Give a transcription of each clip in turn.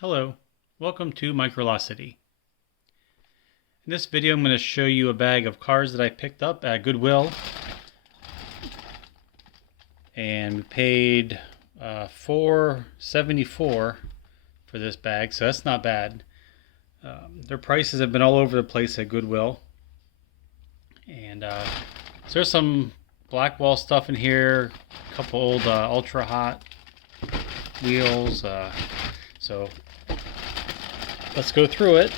Hello, welcome to Microlocity. In this video I'm going to show you a bag of cars that I picked up at Goodwill, and we paid $4.74 for this bag, so that's not bad. Their prices have been all over the place at Goodwill, and so there's some Blackwall stuff in here, a couple old Ultra Hot wheels, so let's go through it.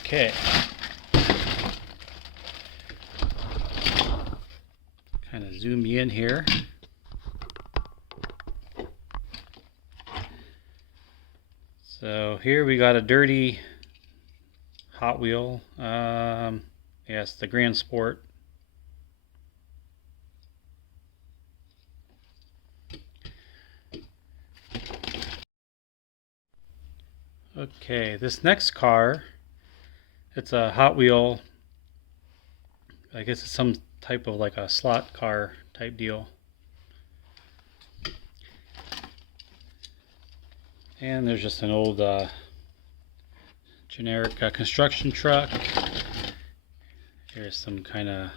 Okay. Kind of zoom you in here. So here we got a dirty Hot Wheel. Yes, the Grand Sport. Okay, this next car, it's a Hot Wheel. I guess it's some type of like a slot car type deal. And there's just an old generic construction truck. Here's some kind of,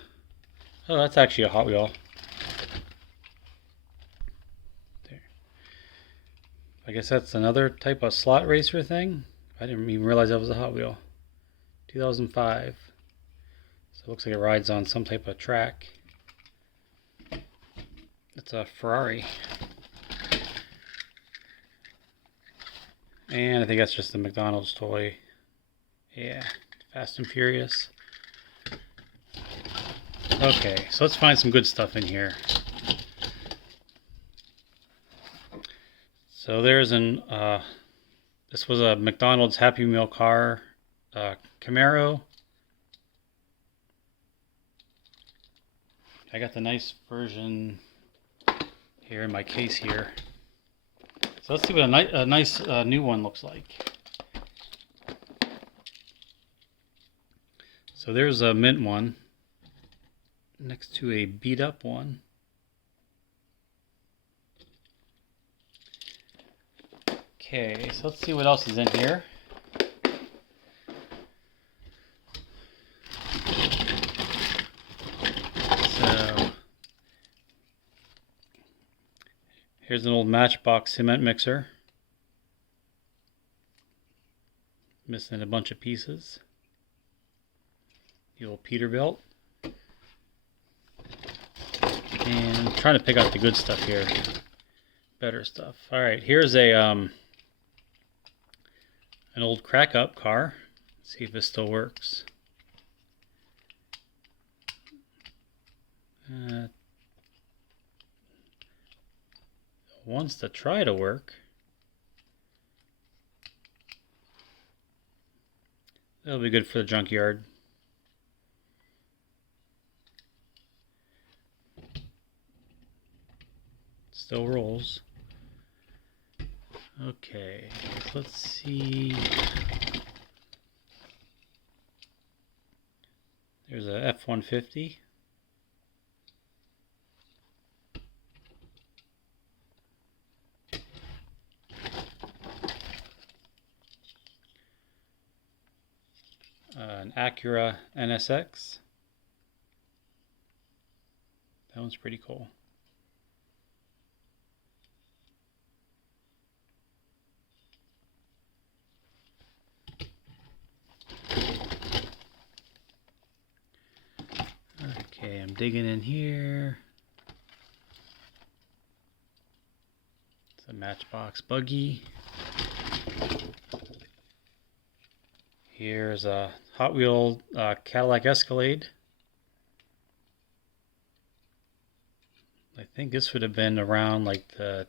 oh, that's actually a Hot Wheel. There. I guess that's another type of slot racer thing. I didn't even realize that was a Hot Wheel. 2005. So it looks like it rides on some type of track. It's a Ferrari. And I think that's just a McDonald's toy. Yeah, Fast and Furious. Okay, so let's find some good stuff in here. So there's an, this was a McDonald's Happy Meal car, Camaro. I got the nice version here in my case here. So let's see what a nice new one looks like. So there's a mint one next to a beat up one. Okay, so let's see what else is in here. So here's an old matchbox cement mixer. Missing a bunch of pieces. The old Peterbilt. And I'm trying to pick out the good stuff here. Better stuff. Alright, here's a an old crack up car. Let's see if this still works. Wants to try to work. That'll be good for the junkyard. Still rolls. Okay, let's see. There's a F-150. An Acura NSX. That one's pretty cool. Okay, I'm digging in here. It's a Matchbox buggy. Here's a Hot Wheel Cadillac Escalade. I think this would have been around like this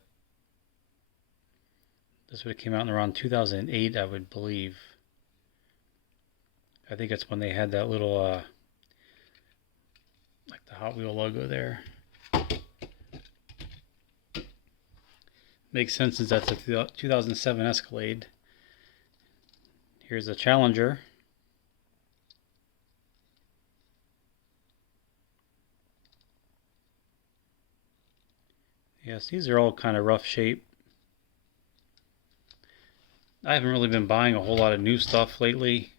would have came out in around 2008, I would believe. I think that's when they had that little like the Hot Wheel logo there. Makes sense since that's a 2007 Escalade. Here's a Challenger. Yes, these are all kind of rough shape. I haven't really been buying a whole lot of new stuff lately.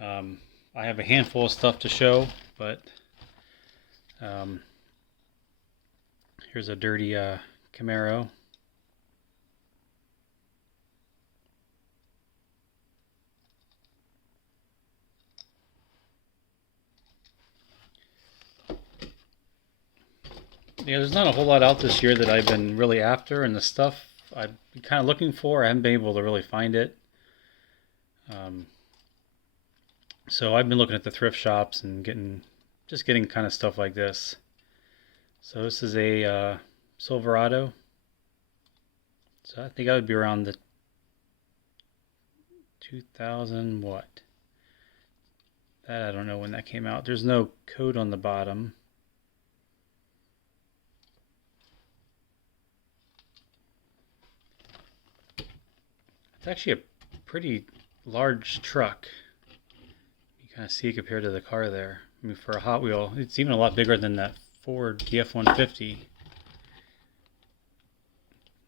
I have a handful of stuff to show, but um, here's a dirty Camaro. Yeah, there's not a whole lot out this year that I've been really after, and the stuff I've been kind of looking for, I haven't been able to really find it. Um, so I've been looking at the thrift shops and getting kind of stuff like this. So this is a Silverado. So I think I would be around the 2000 what? That I don't know when that came out. There's no code on the bottom. It's actually a pretty large truck. You kind of see it compared to the car there. I mean, for a Hot Wheel, it's even a lot bigger than that Ford F-150.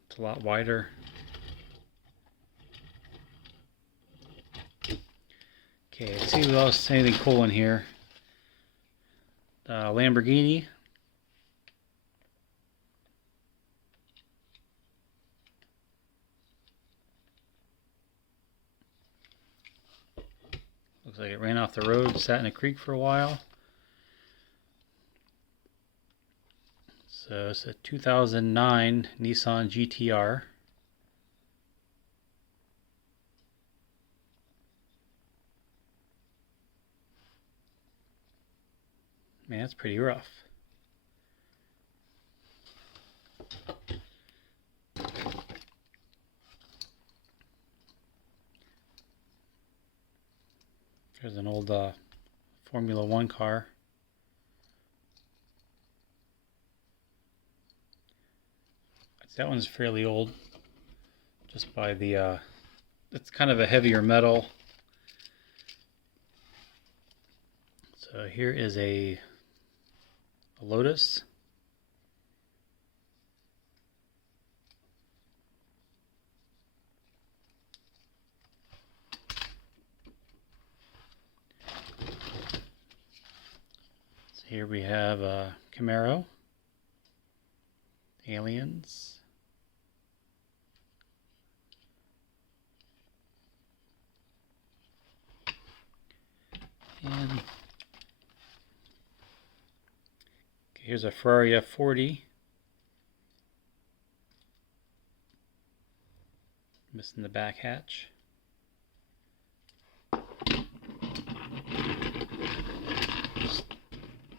It's a lot wider. Okay, let's see what else, anything cool in here. Lamborghini. Looks like it ran off the road, sat in a creek for a while. So it's a 2009 Nissan GTR. Man, that's pretty rough. There's an old Formula One car. That one's fairly old, just by the, it's kind of a heavier metal. So here is a Lotus. So here we have a Camaro. Aliens. And okay, here's a Ferrari F40. Missing the back hatch.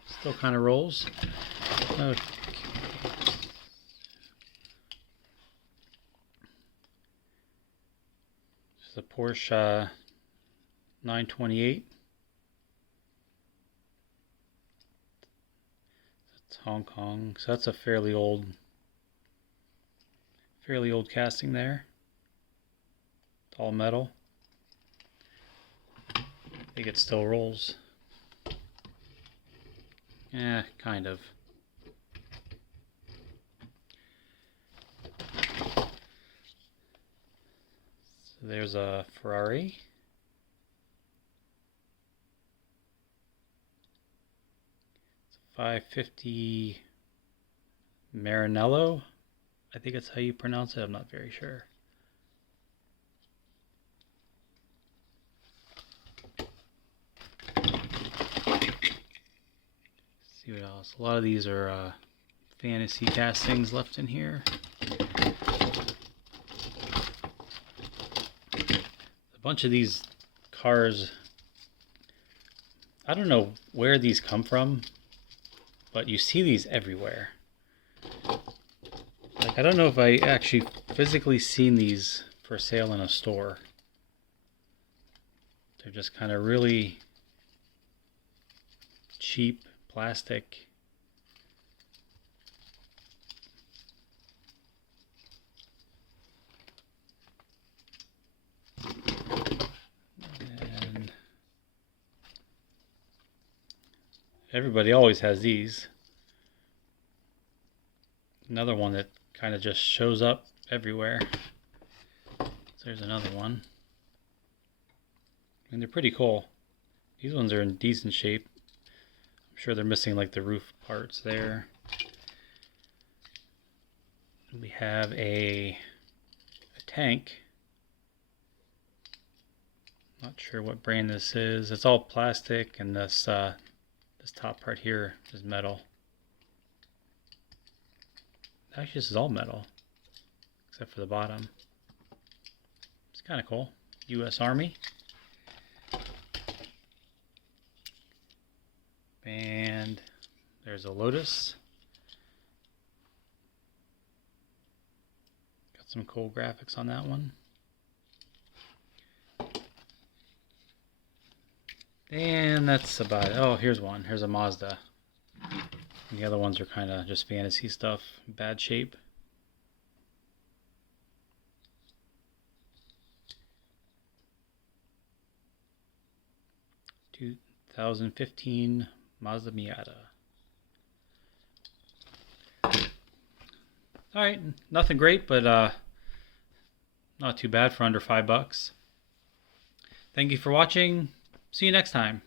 Still kind of rolls. Okay. This is a Porsche 928. That's Hong Kong. So that's a fairly old casting there. It's all metal. I think it still rolls. Yeah, kind of. So there's a Ferrari. It's a 550 Maranello. I think that's how you pronounce it. I'm not very sure. See what else. A lot of these are fantasy castings left in here. A bunch of these cars, I don't know where these come from, but you see these everywhere. Like, I don't know if I actually physically seen these for sale in a store. They're just kind of really cheap plastic. And everybody always has these. Another one that kind of just shows up everywhere. So there's another one. And they're pretty cool. These ones are in decent shape. I'm sure they're missing like the roof parts there. We have a tank. Not sure what brand this is. It's all plastic, and this top part here is metal. Actually, this is all metal, except for the bottom. It's kind of cool. U.S. Army. And there's a Lotus. Got some cool graphics on that one. And that's about it. Oh, here's one. Here's a Mazda. And the other ones are kind of just fantasy stuff, bad shape. Two 2015 Mazda Miata. Alright, nothing great, but not too bad for under $5. Thank you for watching. See you next time.